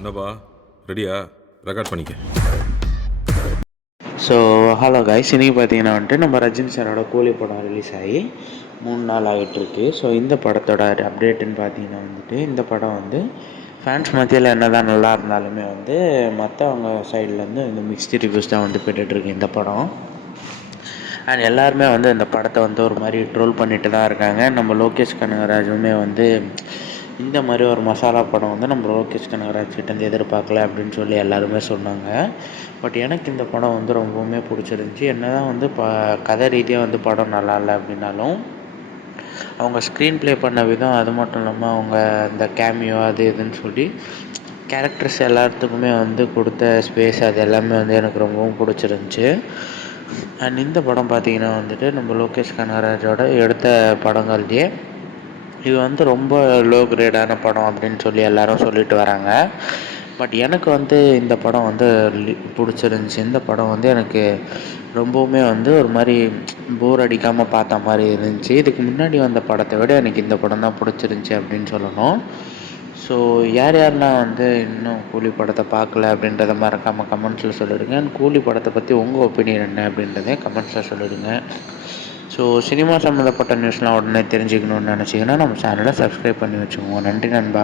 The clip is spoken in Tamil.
என்னப்பா ரெடியா? ரெக்கார்ட் பண்ணிக்க. ஸோ ஹலோ கைஸ், இன்றைக்கி பார்த்தீங்கன்னா வந்துட்டு நம்ம ரஜினி சாரோட கூலி படம் ரிலீஸ் ஆகி 3 நாள் ஆகிட்டுருக்கு. ஸோ இந்த படத்தோட அப்டேட்டுன்னு பார்த்தீங்கன்னா வந்துட்டு இந்த படம் வந்து ஃபேன்ஸ் மத்தியில் என்ன தான் நல்லா இருந்தாலுமே வந்து மற்றவங்க சைட்லேருந்து இந்த மிக்ஸ்டு ரிவ்யூஸ் தான் வந்து பெற்றுட்ருக்கு இந்த படம். அண்ட் எல்லாருமே வந்து இந்த படத்தை வந்து ஒரு மாதிரி ட்ரோல் பண்ணிட்டு தான் இருக்காங்க. நம்ம லோகேஷ் கனகராஜுமே வந்து இந்த மாதிரி ஒரு மசாலா படம் வந்து நம்ம லோகேஷ் கனகராஜ் கிட்டேருந்து எதிர்பார்க்கல அப்படின்னு சொல்லி எல்லாருமே சொன்னாங்க. பட் எனக்கு இந்த படம் வந்து ரொம்பவுமே பிடிச்சிருந்துச்சி. என்ன தான் வந்து கதை ரீதியாக வந்து படம் நல்லா இல்லை அப்படின்னாலும் அவங்க ஸ்க்ரீன் ப்ளே பண்ண விதம், அது மட்டும் இல்லாமல் அவங்க இந்த கேமியோ அது இதுன்னு சொல்லி கேரக்டர்ஸ் எல்லாத்துக்குமே வந்து கொடுத்த ஸ்பேஸ், அது எல்லாமே வந்து எனக்கு ரொம்பவும் பிடிச்சிருந்துச்சி. அண்ட் இந்த படம் பார்த்திங்கன்னா வந்துட்டு நம்ம லோகேஷ் கனகராஜோட எடுத்த படங்கள்லேயே இது வந்து ரொம்ப லோ கிரேடான படம் அப்படின்னு சொல்லி எல்லோரும் சொல்லிட்டு வராங்க. பட் எனக்கு வந்து இந்த படம் வந்து பிடிச்சிருந்துச்சி. இந்த படம் வந்து எனக்கு ரொம்பவுமே வந்து ஒரு மாதிரி போர் அடிக்காமல் பார்த்த மாதிரி இருந்துச்சு. இதுக்கு முன்னாடி வந்த படத்தை விட எனக்கு இந்த படம் தான் பிடிச்சிருந்துச்சி அப்படின்னு சொல்லணும். ஸோ யாரெல்லாம் வந்து இன்னும் கூலி படத்தை பார்க்கல அப்படின்றத மறக்காமல் கமெண்ட்ஸில் சொல்லிவிடுங்க. அண்ட் கூலி படத்தை பற்றி உங்கள் ஒப்பீனியன் என்ன அப்படின்றத கமெண்ட்ஸில் சொல்லிவிடுங்க. ஸோ சினிமா சம்மந்தப்பட்ட நியூஸ்லாம் உடனே தெரிஞ்சுக்கணுன்னு நினச்சிங்கன்னா நம்ம சேனலை சப்ஸ்கிரைப் பண்ணி வச்சுக்கோங்க. நன்றி நண்பா.